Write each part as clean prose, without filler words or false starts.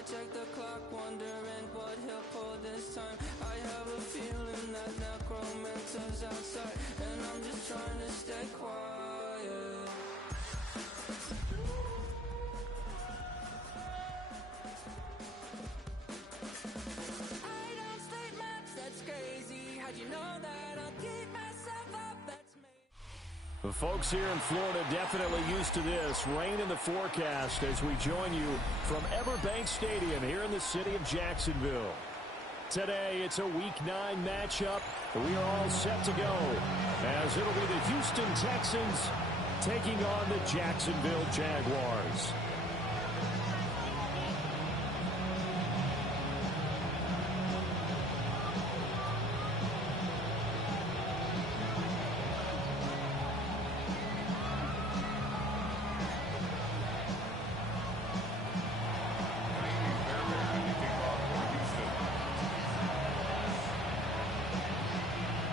I check the clock, wondering what he'll pull this time. I have a feeling that necromancer's outside, and I'm just trying to stay quiet. I don't sleep much, that's crazy. How'd you know that? I'll keep myself up, that's me. The folks here in Florida definitely used to this. Rain in the forecast as we join you from Everbank Stadium here in the city of Jacksonville. Today, it's a Week 9 matchup. We are all set to go as it'll be the Houston Texans taking on the Jacksonville Jaguars.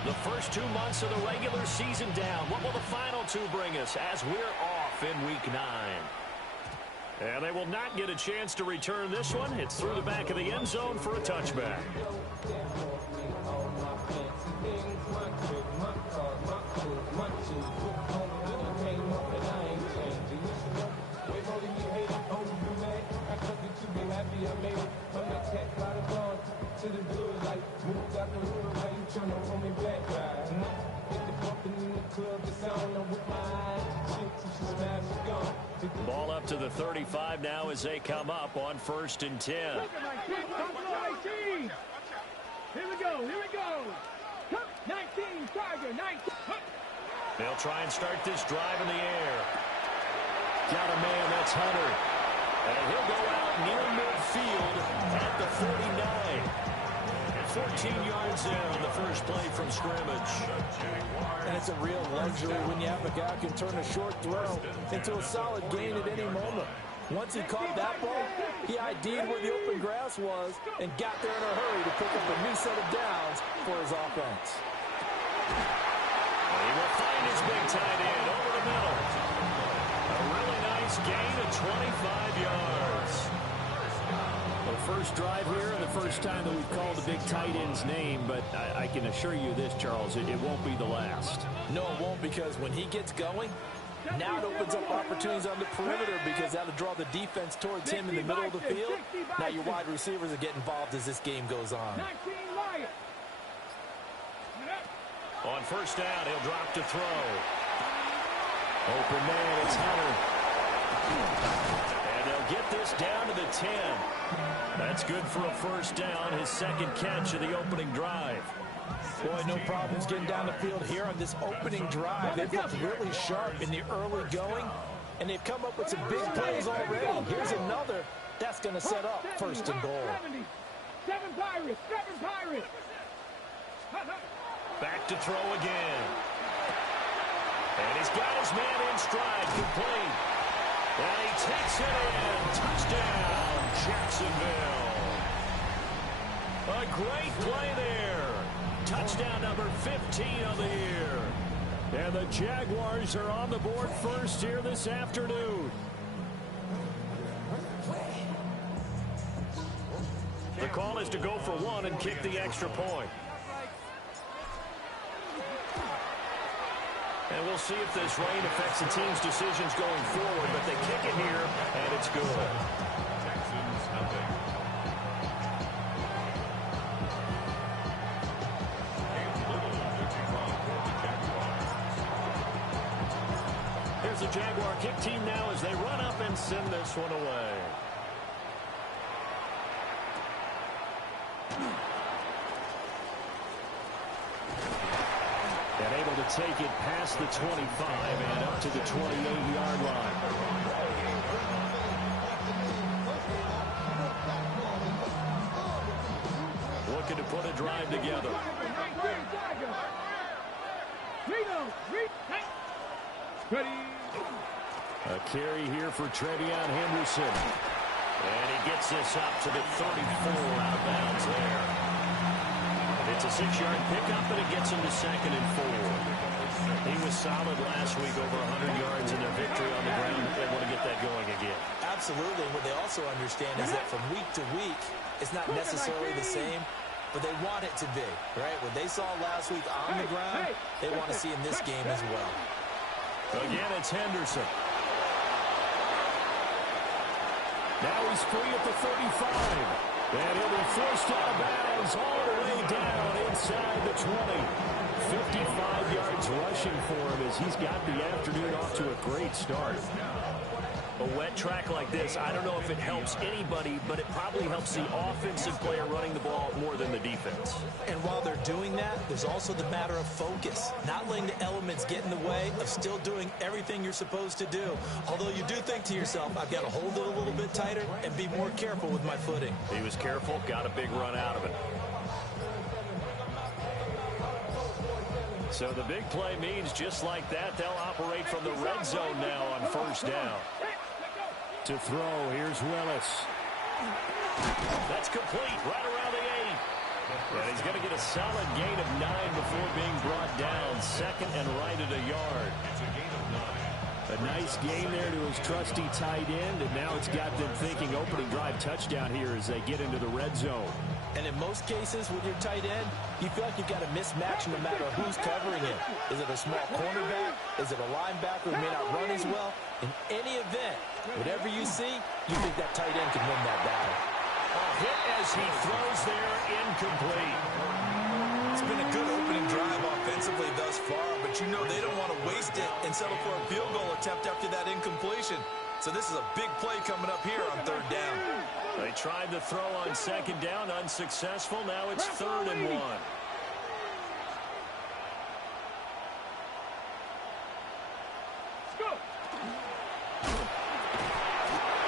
The first 2 months of the regular season down. What will the final 2 bring us as we're off in Week 9? And they will not get a chance to return this one. It's through the back of the end zone for a touchback. Ball up to the 35 now as they come up on 1st and 10. Here we go, here we go. 19, Tiger, 19. They'll try and start this drive in the air. Got a man, that's Hunter. And he'll go out near midfield at the 49. 14 yards there on the first play from scrimmage. And it's a real luxury when you have a guy who can turn a short throw into a solid gain at any moment. Once he caught that ball, he ID'd where the open grass was and got there in a hurry to pick up a new set of downs for his offense. He will find his big tight end over the middle. A really nice gain of 25 yards. The first drive here and the first time that we've called the big tight end's name, but I can assure you this, Charles, it won't be the last. No, it won't, because when he gets going, now it opens up opportunities on the perimeter because that'll draw the defense towards him in the middle of the field. Now your wide receivers are getting involved as this game goes on. On first down, he'll drop to throw. Open man, it's Hunter. And they'll get this down to the 10. That's good for a first down, his second catch of the opening drive. Boy, no problems getting down the field here on this opening drive. They've looked really sharp in the early going, and they've come up with some big plays already. Here's another that's going to set up 1st and goal. 7 Pirates, 7 Pirates. Back to throw again. And he's got his man in stride, complete. And he takes it in. Touchdown, Jacksonville. A great play there. Touchdown number 15 of the year. And the Jaguars are on the board first here this afternoon. The call is to go for 1 and kick the extra point. And we'll see if this rain affects the team's decisions going forward, but they kick it here, and it's good. Texans nothing. Here's the Jaguar kick team now as they run up and send this one away. And able to take it past the 25 and up to the 28-yard line. Looking to put a drive together. A carry here for Trevion Henderson. And he gets this up to the 34 out of bounds there. It's a 6-yard pickup, and it gets him to 2nd and 4. He was solid last week, over 100 yards in their victory on the ground. They want to get that going again. Absolutely. What they also understand is that from week to week, it's not necessarily the same, but they want it to be, right? What they saw last week on the ground, they want to see in this game as well. Again, it's Henderson. Now he's free at the 35. And he'll be forced out of bounds all the way down inside the 20. 55 yards rushing for him as he's got the afternoon off to a great start. A wet track like this, I don't know if it helps anybody, but it probably helps the offensive player running the ball more than the defense. And while they're doing that, there's also the matter of focus. Not letting the elements get in the way of still doing everything you're supposed to do. Although you do think to yourself, I've got to hold it a little bit tighter and be more careful with my footing. He was careful, got a big run out of it. So the big play means just like that, they'll operate from the red zone now on 1st down. To throw, here's Willis. That's complete, right around the 8. And he's going to get a solid gain of 9 before being brought down. 2nd and right at a yard. A nice gain there to his trusty tight end, and now it's got them thinking opening drive touchdown here as they get into the red zone. And in most cases with your tight end, you feel like you've got a mismatch no matter who's covering him. Is it a small cornerback? Is it a linebacker who may not run as well? In any event, whatever you see, you think that tight end can win that battle. A hit as he throws there, incomplete. It's been a good opening drive offensively thus far, but you know they don't want to waste it and settle for a field goal attempt after that incompletion. So this is a big play coming up here on 3rd down. They tried to throw on 2nd down, unsuccessful. Now it's 3rd and 1.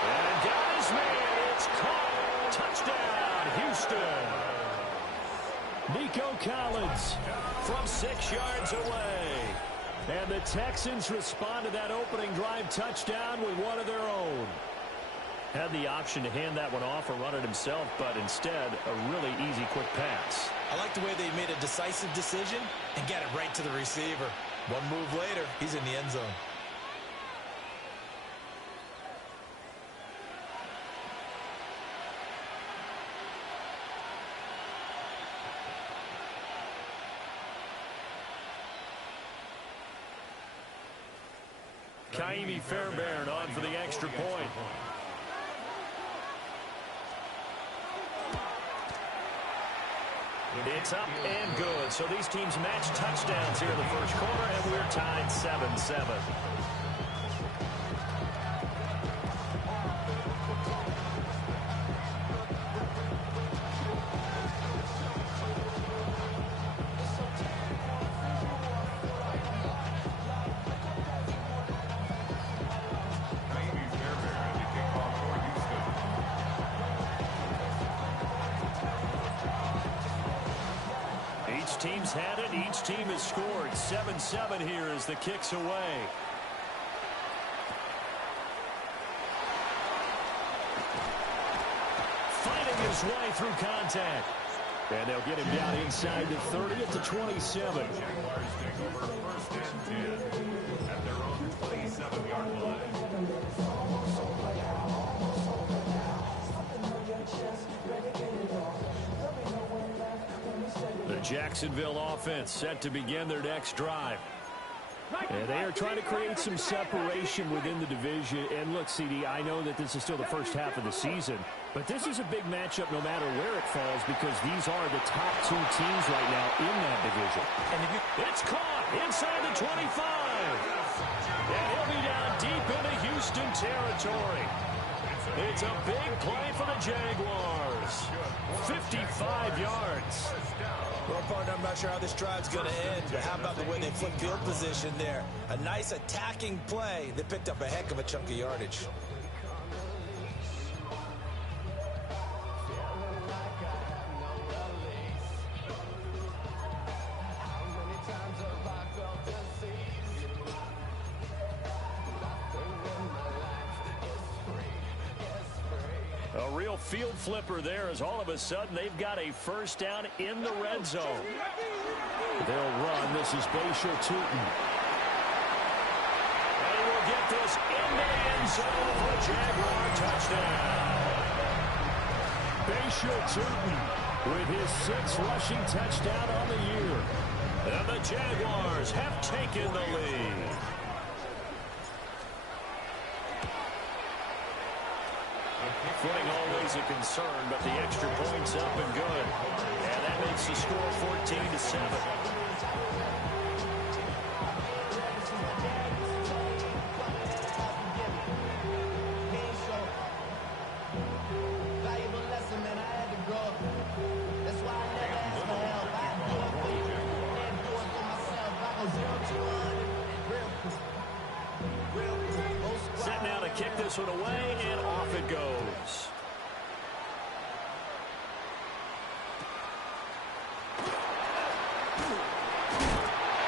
And got his man. It's caught. Touchdown, Houston. Nico Collins from 6 yards away. And the Texans respond to that opening drive touchdown with one of their own. Had the option to hand that one off or run it himself, but instead, a really easy, quick pass. I like the way they made a decisive decision and got it right to the receiver. One move later, he's in the end zone. Kaimi Fairbairn on for the extra point. It's up and good. So these teams match touchdowns here in the first quarter, and we're tied 7-7. Team's had it. Each team has scored. 7-7 here as the kick's away. Fighting his way through contact. And they'll get him down inside the 30 at the 27. Jaguars take over 1st and 10 at their own 27-yard line. The Jacksonville offense set to begin their next drive. And they are trying to create some separation within the division. And look, CD, I know that this is still the first half of the season, but this is a big matchup no matter where it falls because these are the top 2 teams right now in that division. And it's caught inside the 25. And he'll be down deep into Houston territory. It's a big play for the Jaguars. 55 yards. Well, partner, I'm not sure how this drive's going to end, but how about the way they flip field position there? A nice attacking play. They picked up a heck of a chunk of yardage. A real field flipper there as all of a sudden they've got a first down in the red zone. They'll run. This is Basher Tootin. And he will get this into the end zone for a Jaguar touchdown. Basher Tootin with his 6th rushing touchdown on the year. And the Jaguars have taken the lead. Footing always a concern, but the extra point's up and good. And that makes the score 14-7. Set now to kick this one away, and off it goes.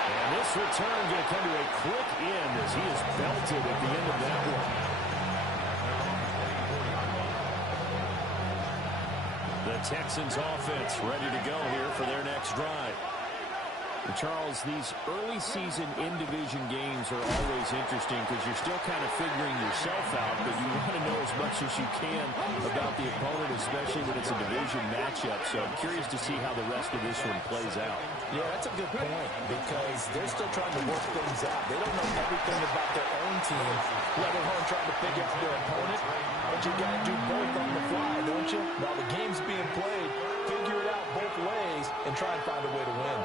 And this return going to come to a quick end as he is belted at the end of that one. The Texans offense ready to go here for their next drive. Charles, these early season in-division games are always interesting because you're still kind of figuring yourself out, but you want to know as much as you can about the opponent, especially when it's a division matchup. So I'm curious to see how the rest of this one plays out. Yeah, that's a good point because they're still trying to work things out. They don't know everything about their own team, let alone trying to figure out their opponent. But you got to do both on the fly, don't you? While the game's being played, figure it out both ways and try and find a way to win.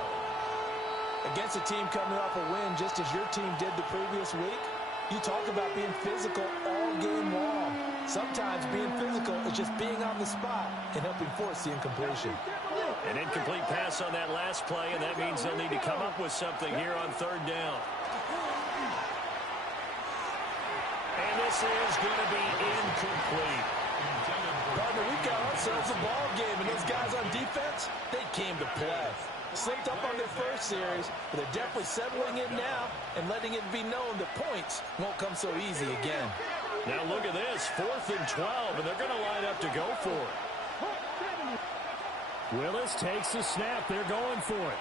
Against a team coming off a win just as your team did the previous week, you talk about being physical all game long. Sometimes being physical is just being on the spot and helping force the incompletion. An incomplete pass on that last play, and that means they'll need to come up with something here on 3rd down. And this is going to be incomplete. Partner, we've got ourselves a ball game, and those guys on defense, they came to play. Slipped up on their first series, but they're definitely settling in now and letting it be known that points won't come so easy again. Now look at this, 4th and 12, and they're going to line up to go for it. Willis takes the snap. They're going for it.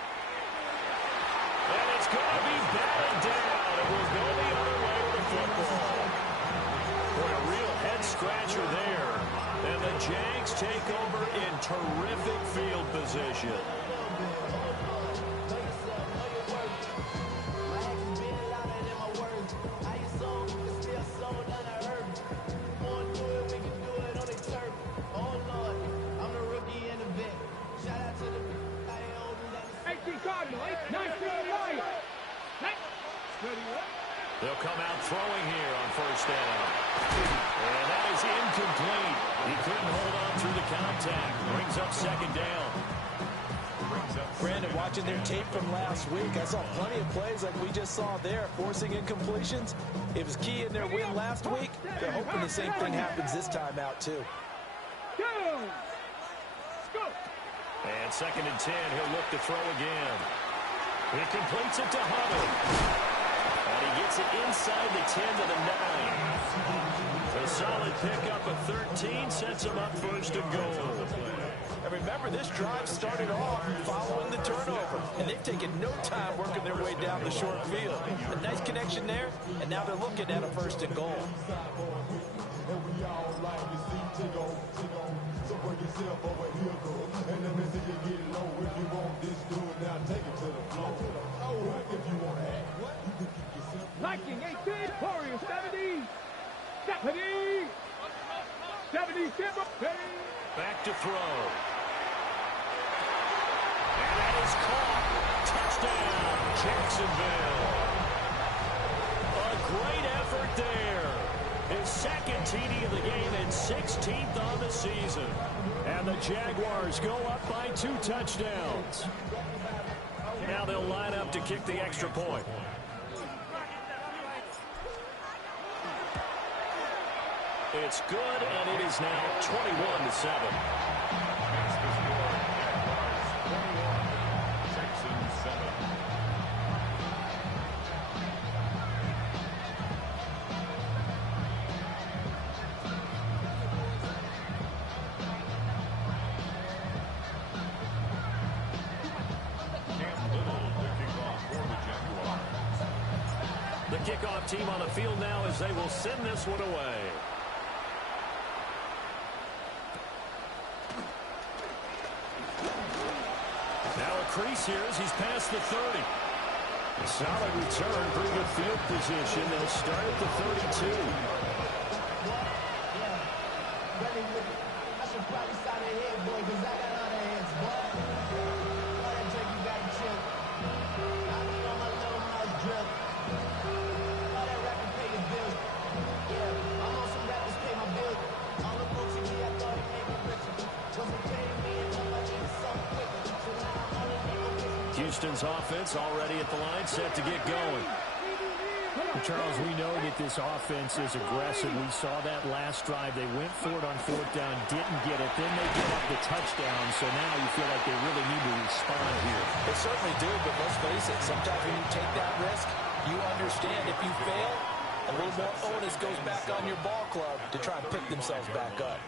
And it's going to be batted down. It will go the other way with the football. Boy, a real head-scratcher there. And the Jags take over in terrific field position. They'll come out throwing here on 1st down. And that is incomplete. He couldn't hold on through the contact. Brings up 2nd down. Brandon, watching their tape from last week, I saw plenty of plays like we just saw there, forcing incompletions. It was key in their win last week. They're hoping the same thing happens this time out, too. And 2nd and 10, he'll look to throw again. He completes it to Hubbard. And he gets it inside the 10 to the 9. A solid pickup of 13 sets him up 1st and goal. And remember, this drive started off following the turnover, and they've taken no time working their way down the short field. A nice connection there, and now they're looking at a 1st and goal. Viking 18, Warriors 70. 70. 77. Back to throw. And that is caught. Touchdown, Jacksonville. A great effort there. His 2nd TD of the game and 16th on the season. And the Jaguars go up by 2 touchdowns. Now they'll line up to kick the extra point. It's good, and it is now 21-7. kickoff team on the field now as they will send this one away. Now a crease here as he's past the 30. A solid return, pretty good field position. They'll start at the 32. I should probably sign a head, boy, because I got all the heads, boy. All that drink you got to chill. I be on my little mouse drip. All that rapping pay your bills. Yeah, I'm on some rappers pay my bills. All the folks in me, I thought it made me richer. Wasn't paying me enough, I needed something quicker. So now I'm all in the Houston's offense already at the line, set to get going. Charles, we know that this offense is aggressive. We saw that last drive. They went for it on fourth down, didn't get it. Then they get up the touchdown, so now you feel like they really need to respond here. They certainly do, but let's face it, sometimes when you take that risk, you understand if you fail, a little more onus goes back on your ball club to try and pick themselves back up.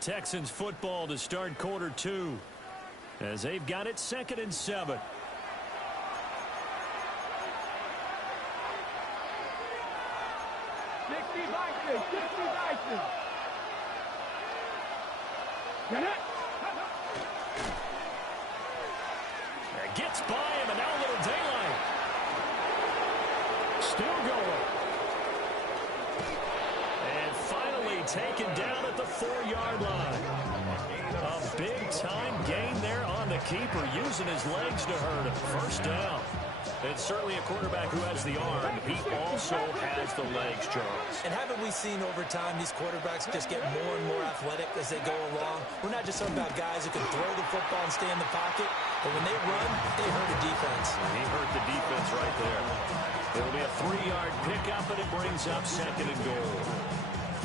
Texans football to start quarter 2 as they've got it 2nd and 7. Gets by him, and now a little daylight. Still going. And finally taken down at the 4-yard line. A big-time gain there on the keeper, using his legs to hurt him. First down. It's certainly a quarterback who has the arm. He also has the legs, Charles. And haven't we seen over time these quarterbacks just get more and more athletic as they go along? We're not just talking about guys who can throw the football and stay in the pocket, but when they run, they hurt the defense. He hurt the defense right there. It'll be a 3-yard pickup, and it brings up 2nd and goal.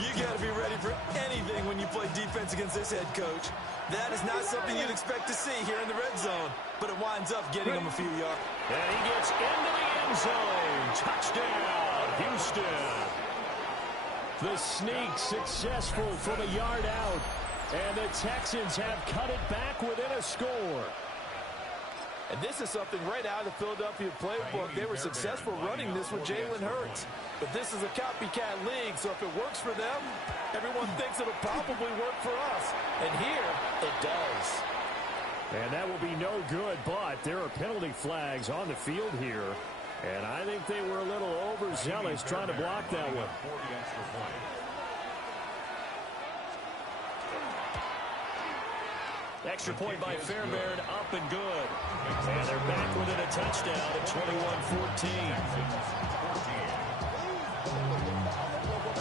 You got to be ready for anything when you play defense against this head coach. That is not something you'd expect to see here in the red zone, but it winds up getting him a few yards. And he gets into the end zone. Touchdown, Houston. The sneak successful from a yard out, and the Texans have cut it back within a score. And this is something right out of the Philadelphia playbook. They were successful running this with Jalen Hurts. But this is a copycat league, so if it works for them, everyone thinks it'll probably work for us. And here, it does. And that will be no good, but there are penalty flags on the field here. And I think they were a little overzealous trying to block that one. Extra point by Fairbairn, up and good. And they're back within a touchdown at 21-14.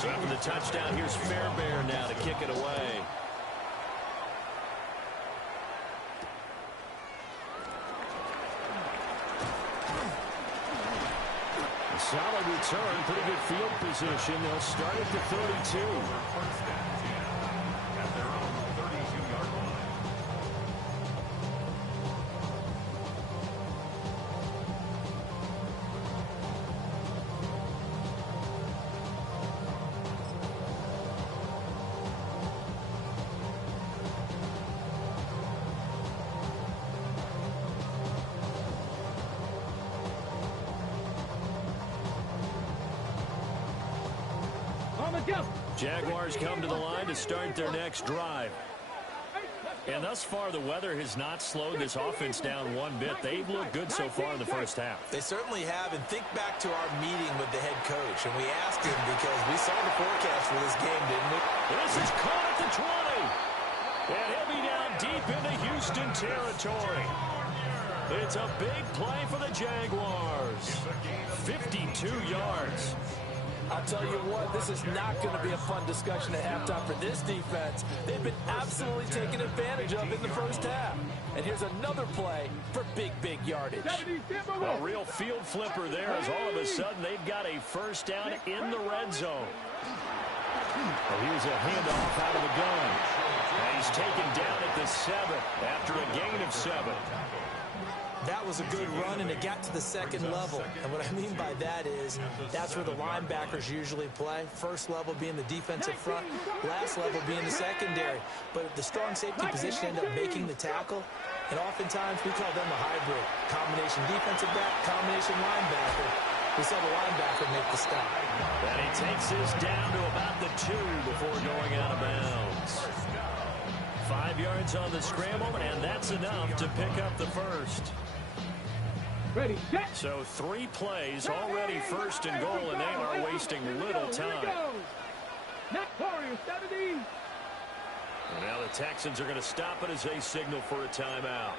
So after the touchdown, here's Fairbairn now to kick it away. A solid return, pretty good field position. They'll start at the 32. Jaguars come to the line to start their next drive. And thus far, the weather has not slowed this offense down one bit. They've looked good so far in the first half. They certainly have, and think back to our meeting with the head coach, and we asked him because we saw the forecast for this game, didn't we? This is caught at the 20. And he'll be down deep into Houston territory. It's a big play for the Jaguars. 52 yards. I'll tell you what, this is not going to be a fun discussion at halftime for this defense. They've been absolutely taken advantage of in the first half. And here's another play for big, big yardage. A real field flipper there as all of a sudden they've got a first down in the red zone. Well, here's a handoff out of the gun. And he's taken down at the 7 after a gain of 7. That was a good run, and it got to the second level. And what I mean by that is that's where the linebackers usually play. First level being the defensive front, last level being the secondary. But the strong safety position ended up making the tackle, and oftentimes we call them a hybrid. Combination defensive back, combination linebacker. We saw the linebacker make the stop. And he takes this down to about the 2 before going out of bounds. 5 yards on the scramble, and that's enough to pick up the first. Ready, set. So 3 plays, already first and goal, and they are wasting little time. Not Warriors 70. And now the Texans are going to stop it as they signal for a timeout.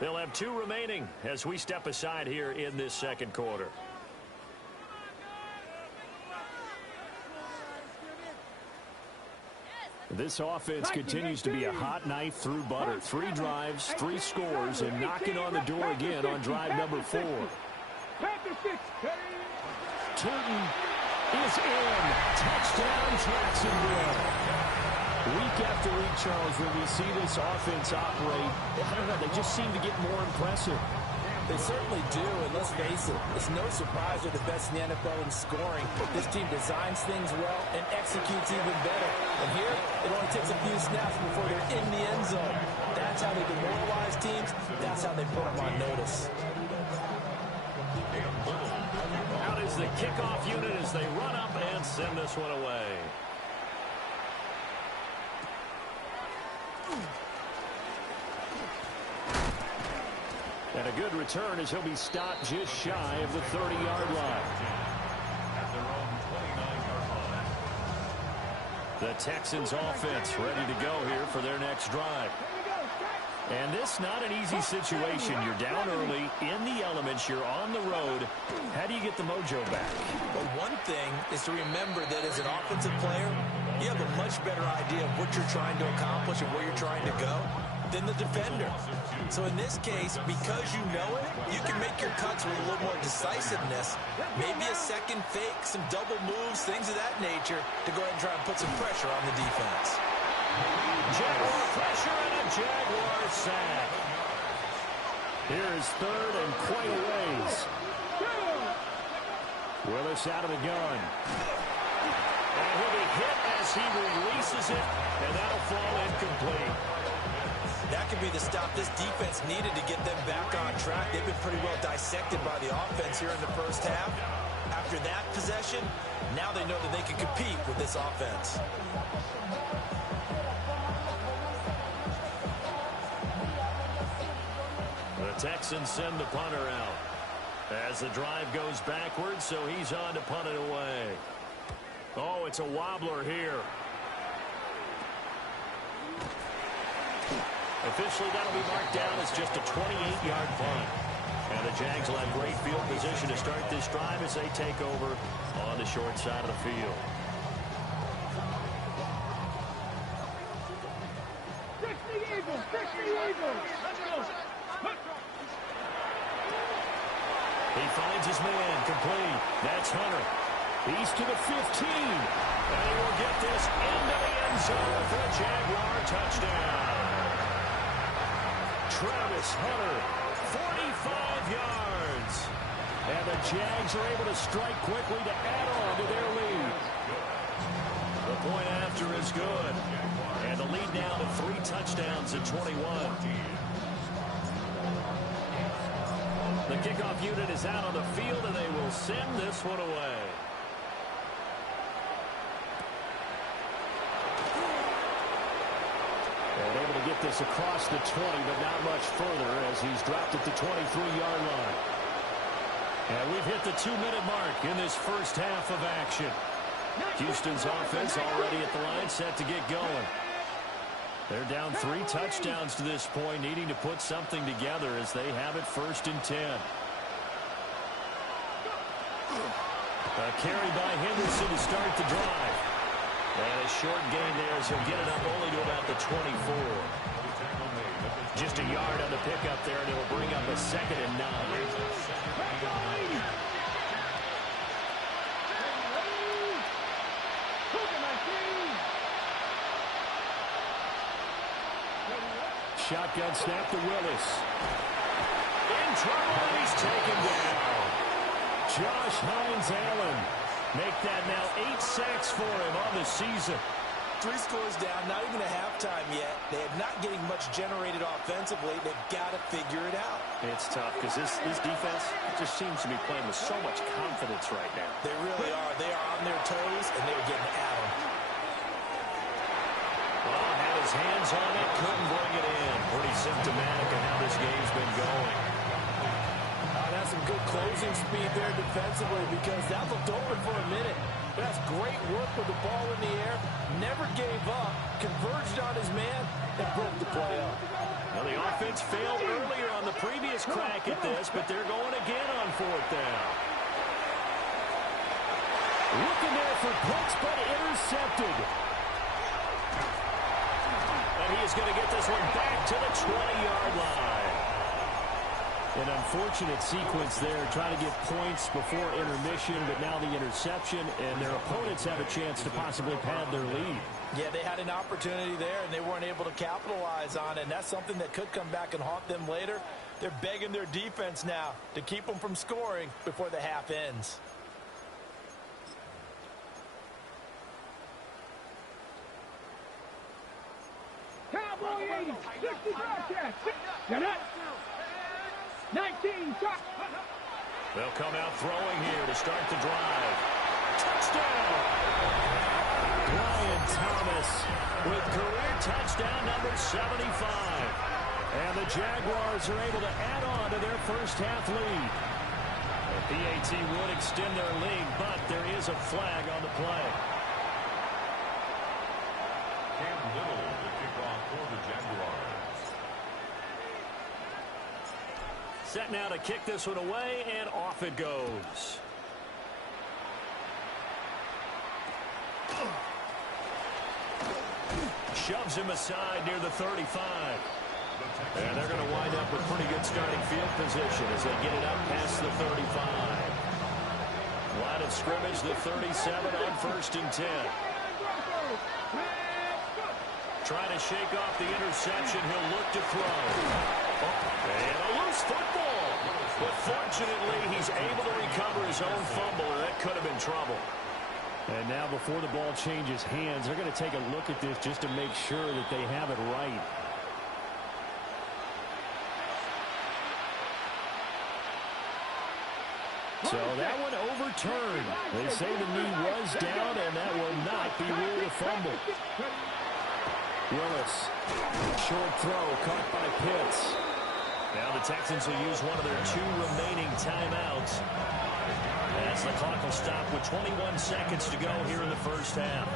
They'll have 2 remaining as we step aside here in this second quarter. This offense continues to be a hot knife through butter. 3 drives, 3 scores, and knocking on the door again on drive number 4. Turton is in. Touchdown, Jacksonville. Week after week, Charles, when we see this offense operate, I don't know, they just seem to get more impressive. They certainly do, and let's face it, it's no surprise they're the best in the NFL in scoring. This team designs things well and executes even better. And here, it only takes a few snaps before they're in the end zone. That's how they demoralize teams. That's how they put them on notice. Out is the kickoff unit as they run up and send this one away. And a good return as he'll be stopped just shy of the 30-yard line. At their own 29-yard line. The Texans offense ready to go here for their next drive. And this not an easy situation. You're down early, in the elements, you're on the road. How do you get the mojo back? Well, one thing is to remember that as an offensive player, you have a much better idea of what you're trying to accomplish and where you're trying to go than the defender. So in this case, because you know it, you can make your cuts with a little more decisiveness. Maybe a second fake, some double moves, things of that nature to go ahead and try and put some pressure on the defense. Jaguar pressure and a Jaguar sack. Here's third and quite a ways. Willis out of the gun. And he'll be hit as he releases it, and that'll fall incomplete. That could be the stop this defense needed to get them back on track. They've been pretty well dissected by the offense here in the first half. After that possession, now they know that they can compete with this offense. The Texans send the punter out as the drive goes backwards, so he's on to punt it away. Oh, it's a wobbler here. Officially, that'll be marked down as just a 28-yard punt. And the Jags will have great field position to start this drive as they take over on the short side of the field. He finds his man, complete. That's Hunter. He's to the 15. And he will get this into the end zone for a Jaguar touchdown. Travis Hunter, 45 yards. And the Jags are able to strike quickly to add on to their lead. The point after is good. And the lead now to 3 touchdowns at 21. The kickoff unit is out on the field, and they will send this one away. And able to get this across the 20, but not much further as he's dropped at the 23-yard line. And we've hit the 2-minute mark in this first half of action. Houston's offense already at the line, set to get going. They're down 3 touchdowns to this point, needing to put something together as they have it 1st and 10. A carry by Henderson to start the drive. And a short gain there as he'll get it up only to about the 24. Just a yard on the pickup there, and it'll bring up a 2nd and 9. Shotgun snap to Willis. In trouble, and he's taken down. Josh Hines-Allen. Make that now 8 sacks for him on the season. 3 scores down, not even a halftime yet. They're not getting much generated offensively. They've got to figure it out. It's tough because this defense just seems to be playing with so much confidence right now. They really are. They are on their toes, and they're getting at them. Well, had his hands on it, couldn't bring it in. Pretty symptomatic of how this game's been going. That's some good closing speed there defensively because that looked open for a minute. But that's great work with the ball in the air. Never gave up. Converged on his man and broke the play up. Now, the offense failed earlier on the previous crack at this, but they're going again on 4th down. Looking there for Brooks, but intercepted. And he is going to get this one back to the 20-yard line. An unfortunate sequence there, trying to get points before intermission, but now the interception, and their opponents have a chance to possibly pad their lead. Yeah, they had an opportunity there, and they weren't able to capitalize on it, and that's something that could come back and haunt them later. They're begging their defense now to keep them from scoring before the half ends. Cowboy 80, 60 broadcast. Got it. 19, shot. They'll come out throwing here to start the drive. Touchdown! Brian Thomas with career touchdown number 75. And the Jaguars are able to add on to their first half lead. The PAT would extend their lead, but there is a flag on the play. Cam Little, the kickoff for the Jaguars. Set now to kick this one away, and off it goes. Shoves him aside near the 35. And they're going to wind up with pretty good starting field position as they get it up past the 35. Line of scrimmage, the 37 on 1st and 10. Trying to shake off the interception. He'll look to throw. And a loose football. But fortunately, he's able to recover his own fumble, or that could have been trouble. And now before the ball changes hands, they're going to take a look at this just to make sure that they have it right. So that one overturned. They say the knee was down, and that will not be ruled a fumble. Willis, short throw, caught by Pitts. Now the Texans will use one of their 2 remaining timeouts as the clock will stop with 21 seconds to go here in the first half.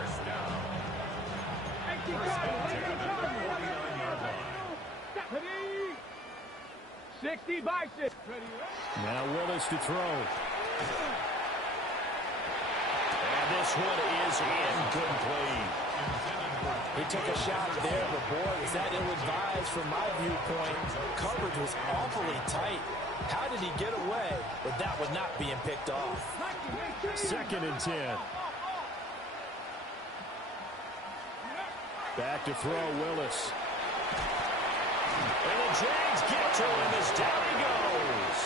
60 by 6. Now Willis to throw. And this one is incomplete. He took a shot there, but boy, was that ill-advised from my viewpoint. Coverage was awfully tight. How did he get away with that one not being picked off? 2nd and 10. Back to throw, Willis. And the Jags get to him as down he goes.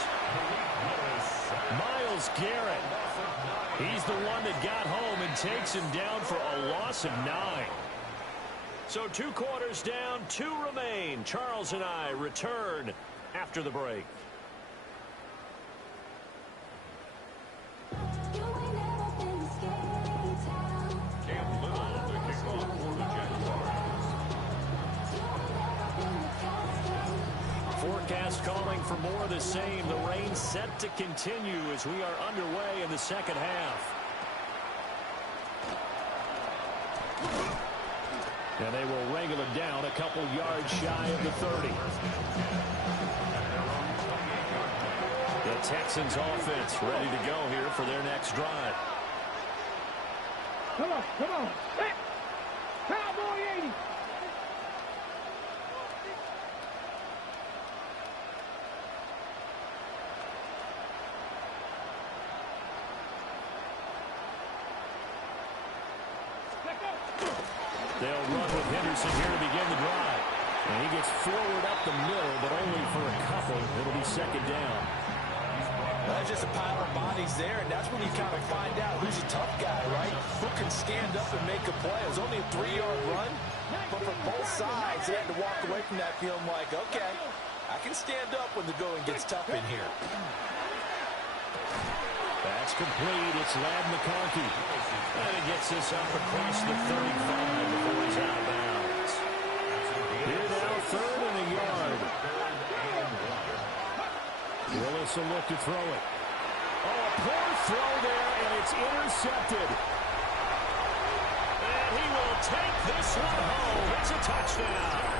Myles Garrett. He's the one that got home and takes him down for a loss of 9. So 2 quarters down, 2 remain. Charles and I return after the break. Cam Little, the kickoff for the Jaguars. Forecast calling for more of the same. The rain set to continue as we are underway in the second half. And they will wrangle it down a couple yards shy of the 30. The Texans offense ready to go here for their next drive. Come on, come on. Hey. Cowboy 80. They'll run with Henderson here to begin the drive. And he gets forward up the middle, but only for a couple. It'll be 2nd down. That's just a pile of bodies there, and that's when you kind of find out who's a tough guy, right? Who can stand up and make a play. It was only a 3-yard run, but for both sides, they had to walk away from that feeling like, okay, I can stand up when the going gets tough in here. That's complete. It's Ladd McConkey. And he gets this up across the 35 before he's out of bounds. Here now, 3rd and a yard. Willis will look to throw it. Oh, a poor throw there, and it's intercepted. And he will take this one home. It's a touchdown.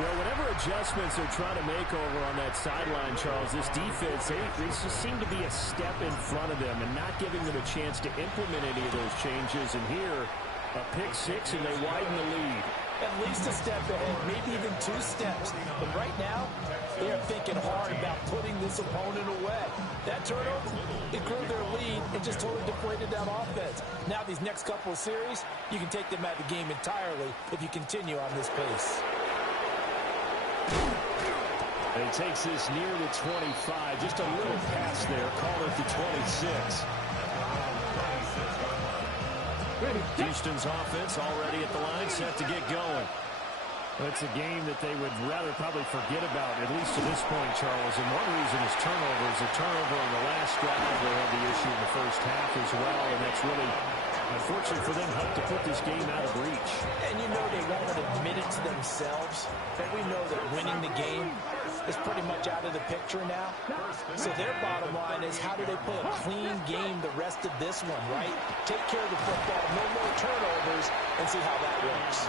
Well, whatever adjustments they're trying to make over on that sideline, Charles, this defense, they just seem to be a step in front of them and not giving them a chance to implement any of those changes. And here, a pick 6, and they widen the lead. At least a step ahead, maybe even 2 steps. But right now, they are thinking hard about putting this opponent away. That turnover, it grew their lead and just totally deflated that offense. Now these next couple of series, you can take them out of the game entirely if you continue on this pace. And he takes this near the 25. Just a little pass there. Call it the 26. Houston's offense already at the line, set to get going. It's a game that they would rather probably forget about, at least to this point, Charles. And one reason is turnovers. A turnover on the last drive. They had the issue in the first half as well, and that's really, unfortunately for them, helped to put this game out of reach. And you know they won't admit it to themselves, but we know that winning the game is pretty much out of the picture now. So their bottom line is, how do they play a clean game the rest of this one, right? Take care of the football, no more turnovers, and see how that works.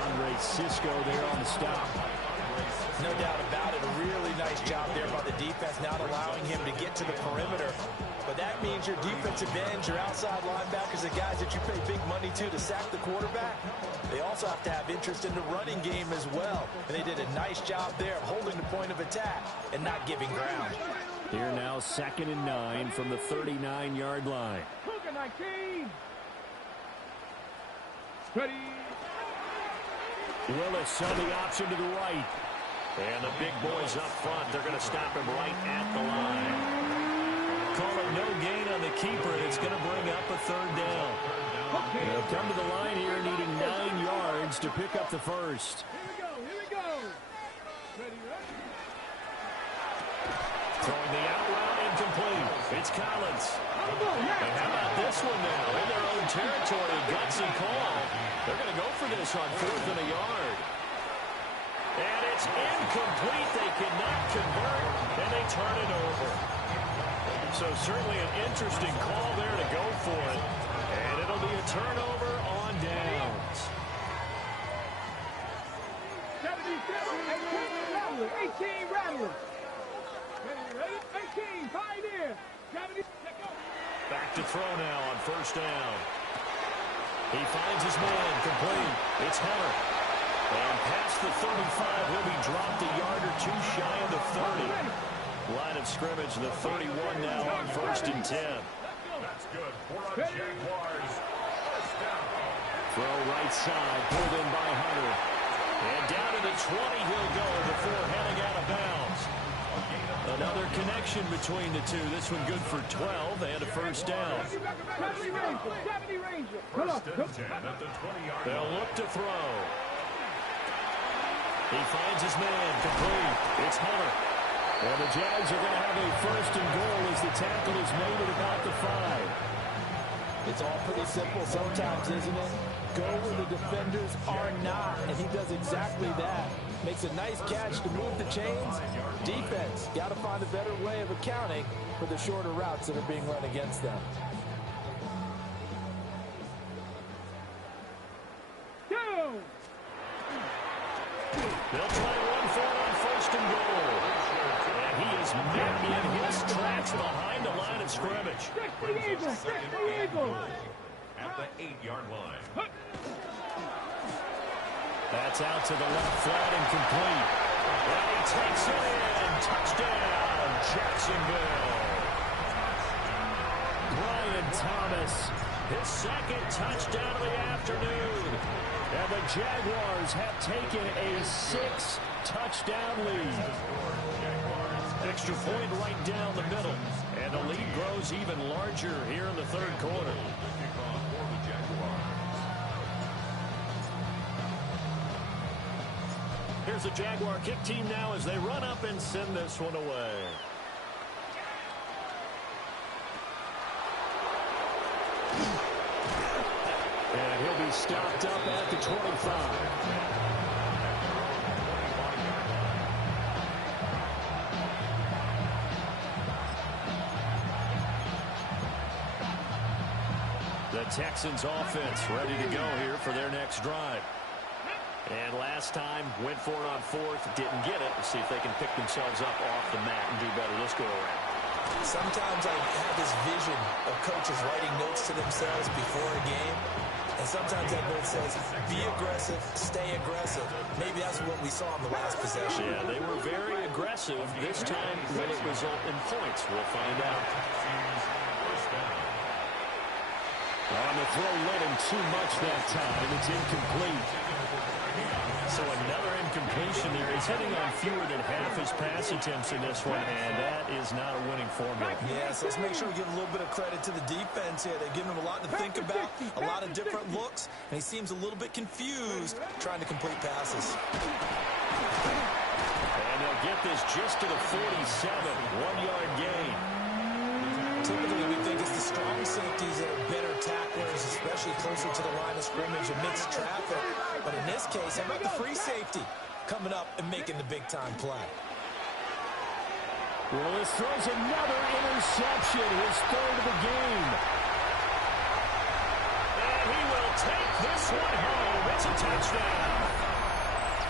Andre Cisco there on the stop. No doubt about it. A really nice job there by the defense, not allowing him to get to the perimeter. But that means your defensive ends, your outside linebackers, the guys that you pay big money to sack the quarterback, they also have to have interest in the running game as well. And they did a nice job there of holding the point of attack and not giving ground. Here now, 2nd and 9 from the 39-yard line. Ready. Willis on the option to the right. And the big boys up front, they're going to stop him right at the line. Call it no gain on the keeper, and it's going to bring up a 3rd down. They'll come to the line here needing 9 yards to pick up the first. Here we go. Ready, ready. Throwing the out route incomplete. It's Collins. And how about this one now? In their own territory, gutsy call. They're going to go for this on 4th and a yard. And it's incomplete. They cannot convert, and they turn it over. So certainly an interesting call there to go for it. And it'll be a turnover on downs. 18 Rattler. Ready? 18, Pioneer. Back to throw now on 1st down. He finds his man, complete. It's Hunter. And past the 35, he'll be dropped a yard or 2 shy of the 30. Line of scrimmage, the 31 now on 1st and 10. That's good for a Jaguars. First down. Throw right side, pulled in by Hunter. And down to the 20 he'll go before heading out of bounds. Another connection between the two. This one good for 12 and a 1st down. First and 10 at the 20-yard line. They'll look to throw. He finds his man, complete. It's Hunter. And the Jags are going to have a 1st and goal as the tackle is made at about the 5. It's all pretty simple sometimes, isn't it? Go where the defenders are not, and he does exactly that. Makes a nice catch to move the chains. Defense, got to find a better way of accounting for the shorter routes that are being run against them. They'll try one for it on 1st and goal. And he is met in his tracks behind the line of scrimmage. At the 8-yard line. That's out to the left flat and complete. And he takes it in. Touchdown, Jacksonville. Brian Thomas, his 2nd touchdown of the afternoon. And the Jaguars have taken a 6-touchdown lead. Extra point right down the middle. And the lead grows even larger here in the third quarter. Here's the Jaguar kick team now as they run up and send this one away. And he'll be stopped up at the 25. The Texans offense ready to go here for their next drive. And last time, went for it on fourth, didn't get it. Let's see if they can pick themselves up off the mat and do better this go-around. Sometimes I have this vision of coaches writing notes to themselves before a game. And sometimes that note says, be aggressive, stay aggressive. Maybe that's what we saw in the last possession. Yeah, they were very aggressive. This time, will it result in points? We'll find out. On the throw, led him too much that time. It's incomplete. So another incompletion there. He's hitting on fewer than half his pass attempts in this one, and that is not a winning formula. Yeah, so let's make sure we give a little bit of credit to the defense here. They're giving him a lot to think about, a lot of different looks, and he seems a little bit confused trying to complete passes. And they'll get this just to the 47, 1-yard gain. Typically, we think it's the strong safeties that are better tacklers, especially closer to the line of scrimmage amidst traffic. But in this case, how about the free safety coming up and making the big-time play? Willis throws another interception, his third of the game. And he will take this one home. It's a touchdown.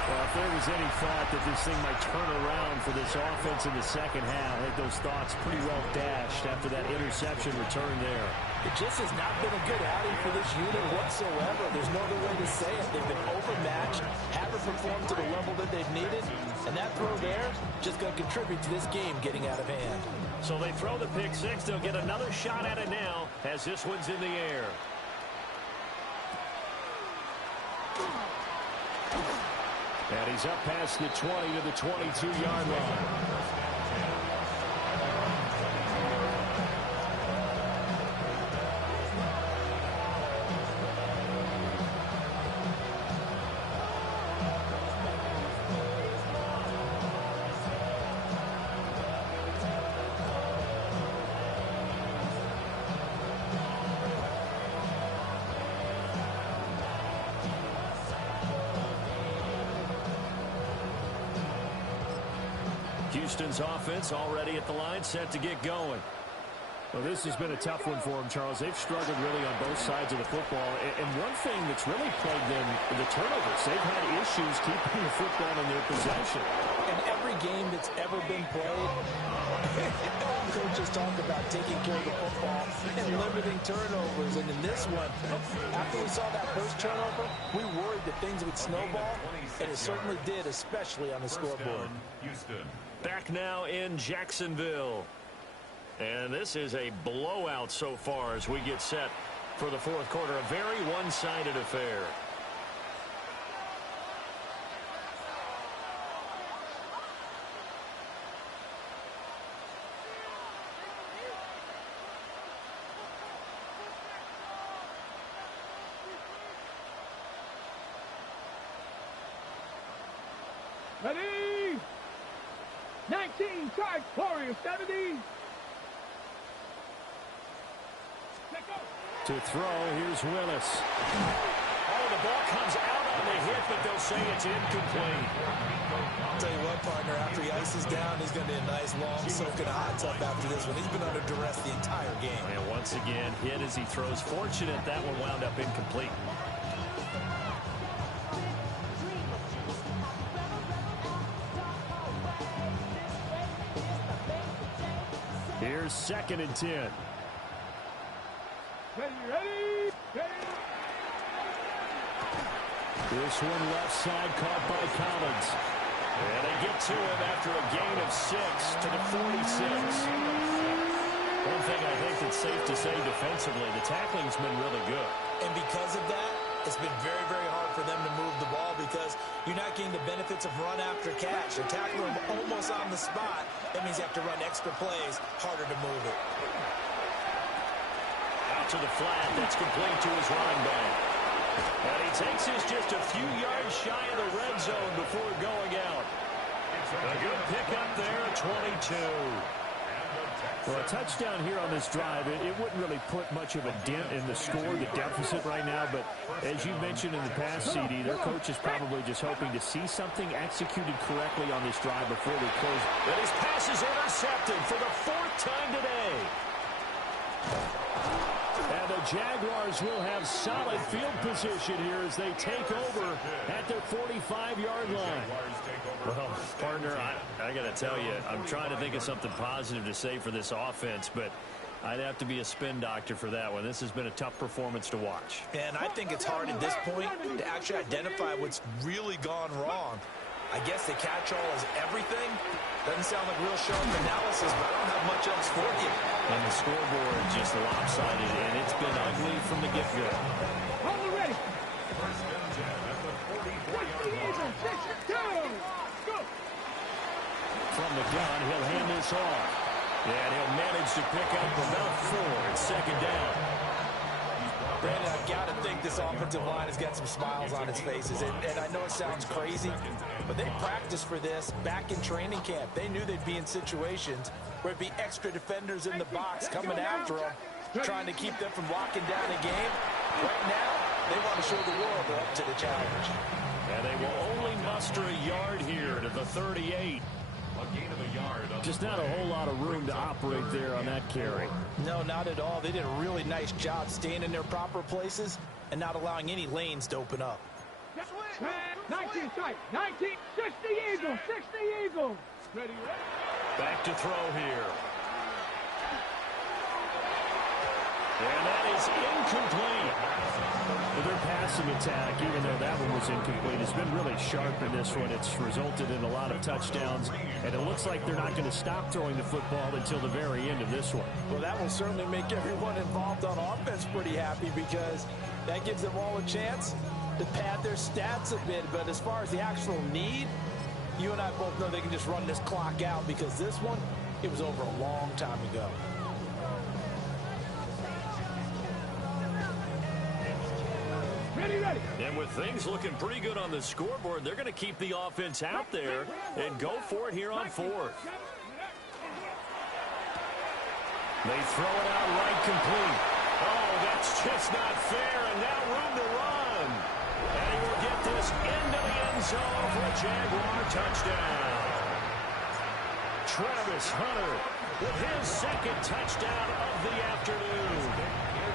Well, if there was any thought that this thing might turn around for this offense in the second half, I think those thoughts pretty well dashed after that interception return there. It just has not been a good outing for this unit whatsoever. There's no other way to say it. They've been overmatched, haven't performed to the level that they've needed, and that throw there just going to contribute to this game getting out of hand. So they throw the pick six. They'll get another shot at it now as this one's in the air. And he's up past the 20 to the 22-yard line. Houston's offense already at the line, set to get going. Well, this has been a tough one for them, Charles. They've struggled really on both sides of the football. And one thing that's really plagued them, the turnovers. They've had issues keeping the football in their possession. In every game that's ever been played, coaches talk about taking care of the football and limiting turnovers. And in this one, after we saw that first turnover, we worried that things would snowball, and it certainly did, especially on the scoreboard. Houston. Back now in Jacksonville. And this is a blowout so far as we get set for the fourth quarter. A very one-sided affair. Ready? 19, charge, Warriors, 70. To throw, here's Willis. Oh, the ball comes out on the hit, but they'll say it's incomplete. I'll tell you what, partner, after he ices down, he's going to be a nice, long soak in a hot tub after this one. He's been under duress the entire game. And once again, hit as he throws. Fortunate that one wound up incomplete. Here's 2nd and 10. Ready? This one left side caught by Collins. And they get to him after a gain of 6 to the 46. One thing I think that's safe to say defensively, the tackling's been really good. And because of that, it's been very, very hard for them to move the ball because you're not getting the benefit offensive run after catch. They're tackling him almost on the spot. That means you have to run extra plays, harder to move it. Out to the flat. That's complete to his running back. And he takes this just a few yards shy of the red zone before going out. A good pickup there at 22. Well, a touchdown here on this drive, it wouldn't really put much of a dent in the score, the deficit right now. But as you mentioned in the past, CD, their coach is probably just hoping to see something executed correctly on this drive before they close. And his pass is intercepted for the 4th time today. And the Jaguars will have solid field position here as they take over at their 45-yard line. Well, partner, I got to tell you, I'm trying to think of something positive to say for this offense, but I'd have to be a spin doctor for that one. This has been a tough performance to watch. And I think it's hard at this point to actually identify what's really gone wrong. I guess the catch-all is everything. Doesn't sound like real sharp analysis, but I don't have much else for you. And the scoreboard just lopsided, and it's been ugly from the get-go. Hold it ready. Go. From the gun, he'll hand this off. And he'll manage to pick up about 4. It's 2nd down. Brandon, I've got to think this offensive line has got some smiles on its faces. And I know it sounds crazy, but they practiced for this back in training camp. They knew they'd be in situations where it'd be extra defenders in the box coming after them, trying to keep them from locking down a game. Right now, they want to show the world they're up to the challenge. And they will only muster a yard here to the 38. A gain of a yard. Just not a whole lot of room to operate there on that carry. No, not at all. They did a really nice job staying in their proper places and not allowing any lanes to open up. 19 tight. 19. 60 Eagles. 60 Eagles. Ready. Back to throw here. And that is incomplete. Their passing attack, even though that one was incomplete, has been really sharp in this one. It's resulted in a lot of touchdowns, and it looks like they're not going to stop throwing the football until the very end of this one. Well, that will certainly make everyone involved on offense pretty happy because that gives them all a chance to pad their stats a bit. But as far as the actual need, you and I both know they can just run this clock out because this one, it was over a long time ago. Ready. And with things looking pretty good on the scoreboard, they're going to keep the offense out there and go for it here on 4th. They throw it out right complete. Oh, that's just not fair, and now room to run. And he will get this into the end zone for a Jaguar touchdown. Travis Hunter with his 2nd touchdown of the afternoon.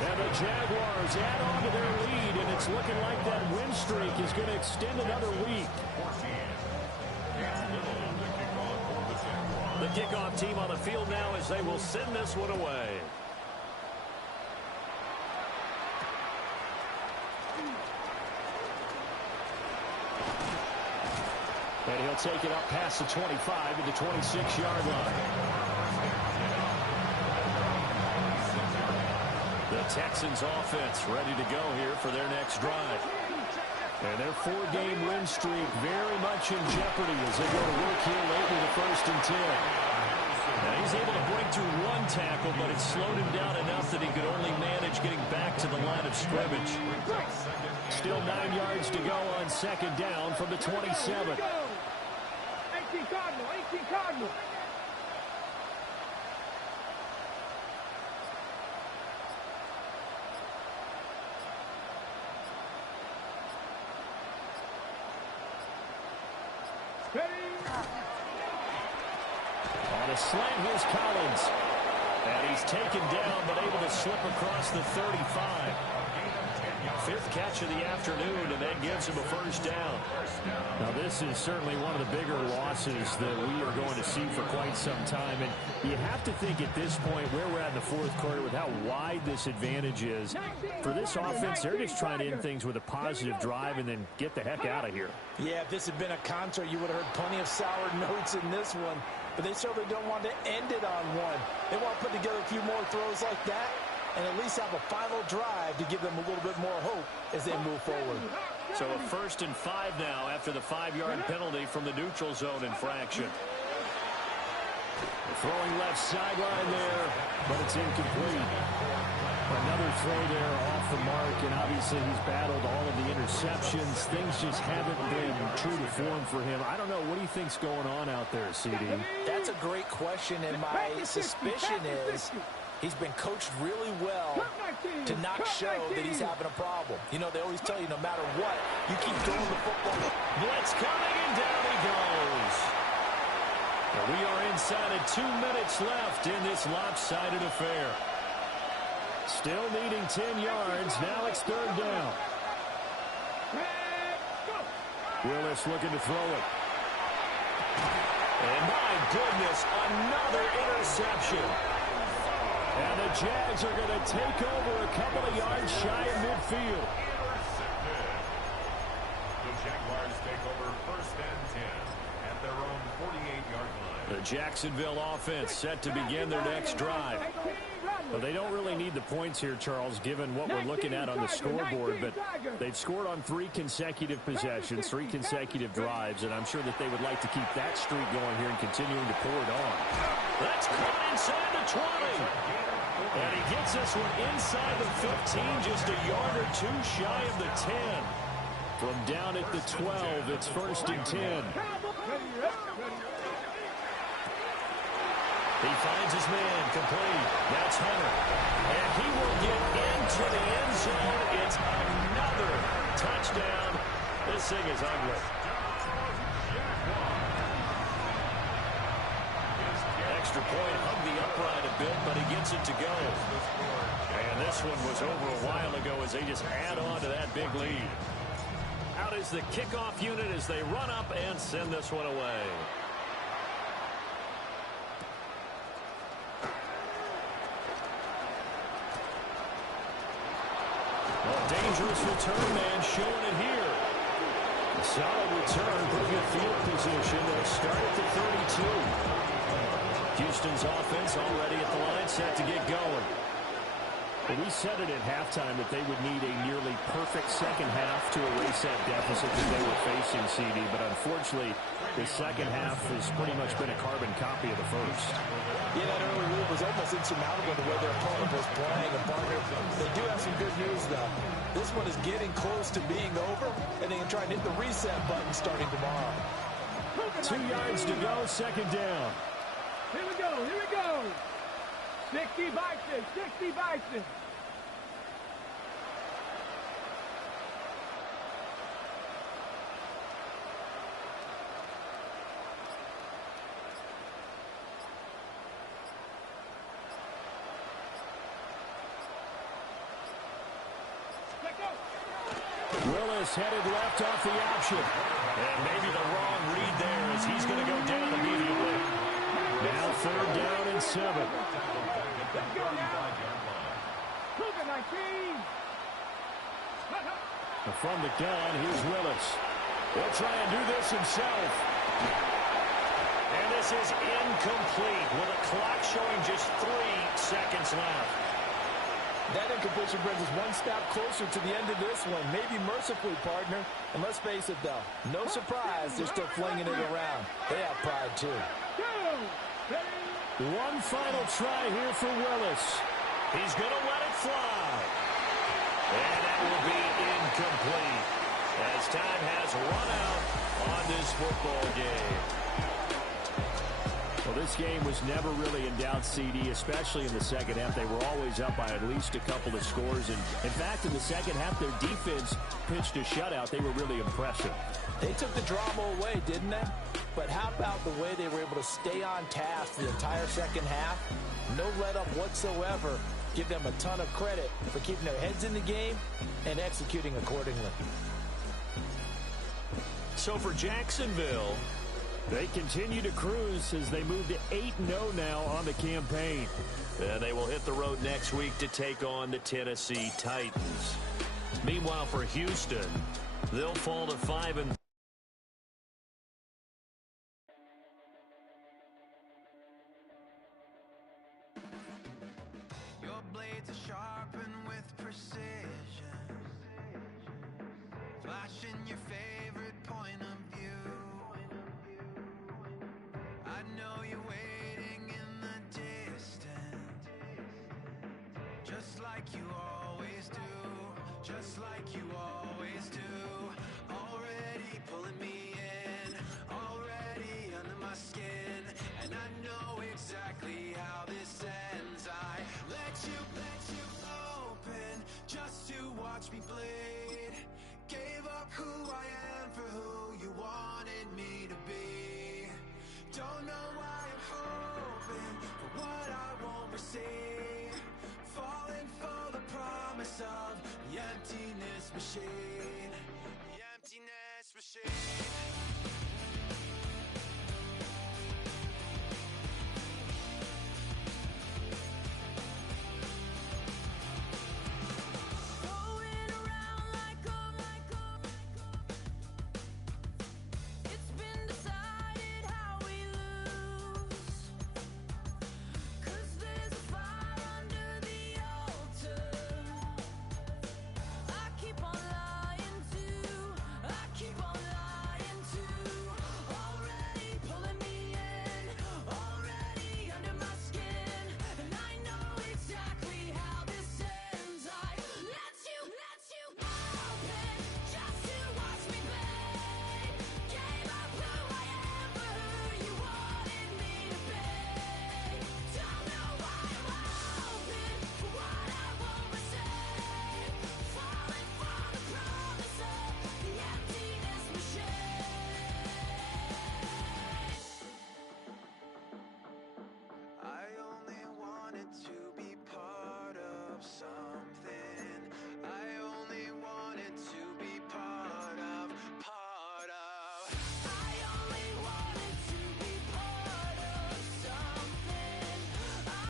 And the Jaguars add on to their lead, and it's looking like that win streak is going to extend another week. The kickoff team on the field now as they will send this one away. And he'll take it up past the 25 to the 26-yard line. The Texans offense ready to go here for their next drive. And their 4-game win streak very much in jeopardy as they go to work here late in the 1st and 10. Now he's able to break through 1 tackle, but it slowed him down enough that he could only manage getting back to the line of scrimmage. Still 9 yards to go on 2nd down from the 27. 18 Cardinal. 18 Cardinal. On a slant, here's Collins. And he's taken down, but able to slip across the 35. 5th catch of the afternoon, and that gives him a 1st down. Now, this is certainly one of the bigger losses that we are going to see for quite some time. And you have to think at this point where we're at in the 4th quarter with how wide this advantage is. For this offense, they're just trying to end things with a positive drive and then get the heck out of here. Yeah, if this had been a concert, you would have heard plenty of sour notes in this one. But they certainly don't want to end it on one. They want to put together a few more throws like that and at least have a final drive to give them a little bit more hope as they move forward. So a 1st and 5 now after the 5-yard penalty from the neutral zone infraction. Throwing left sideline there, but it's incomplete. Another throw there off the mark, and obviously he's battled all of the interceptions. Things just haven't been true to form for him. I don't know. What do you think's going on out there, CD? That's a great question, and my suspicion is he's been coached really well to not show that he's having a problem. You know, they always tell you no matter what, you keep throwing the football. Blitz coming, and down he goes. We are inside of 2 minutes left in this lopsided affair. Still needing 10 yards. Now it's 3rd down. Willis looking to throw it. And my goodness, another interception. And the Jags are going to take over a couple of yards shy of midfield. The Jaguars take over 1st and 10 at their own 48-yard line. The Jacksonville offense set to begin their next drive. Well, they don't really need the points here, Charles, given what we're looking at on the scoreboard, but they've scored on 3 consecutive possessions, 3 consecutive drives, and I'm sure that they would like to keep that streak going here and continuing to pour it on. That's caught inside the 20. And he gets this one inside the 15, just a yard or 2 shy of the 10. From down at the 12, it's 1st and 10. He finds his man complete. That's Hunter. And he will get into the end zone. It's another touchdown. This thing is ugly. Extra point hugged the upright a bit, but he gets it to go. And this one was over a while ago as they just add on to that big lead. Out is the kickoff unit as they run up and send this one away. Dangerous return man showing it here. A solid return, putting in field position. They'll start at the 32. Houston's offense already at the line, set to get going. Well, we said it at halftime that they would need a nearly perfect second half to erase that deficit that they were facing, CD, but unfortunately, the second half has pretty much been a carbon copy of the first. Yeah, that early lead was almost insurmountable the way their opponent was playing. And partner, they do have some good news, though. This one is getting close to being over, and they can try and hit the reset button starting tomorrow. 2 yards to go, 2nd down. Here we go, here we go. 60 Bison, 60 Bison. Willis headed left off the option. And maybe the wrong read there as he's going to go down immediately. Now 3rd down and 7. Let's go now. Cougar 19. From the gun, here's Willis. He'll try and do this himself. And this is incomplete with a clock showing just 3 seconds left. That incompletion brings us one step closer to the end of this one. Maybe mercifully, partner. And let's face it, though. No surprise, they're still flinging it around. They have pride, too. One final try here for Willis. He's going to let it fly. And that will be incomplete as time has run out on this football game. Well, this game was never really in doubt, CD, especially in the second half. They were always up by at least a couple of scores. And, in fact, in the second half, their defense pitched a shutout. They were really impressive. They took the drama away, didn't they? But how about the way they were able to stay on task the entire second half? No let-up whatsoever. Give them a ton of credit for keeping their heads in the game and executing accordingly. So for Jacksonville, they continue to cruise as they move to 8-0 now on the campaign. And they will hit the road next week to take on the Tennessee Titans. Meanwhile, for Houston, they'll fall to 5-3. Your blades are sharpened with precision, flashing in your face.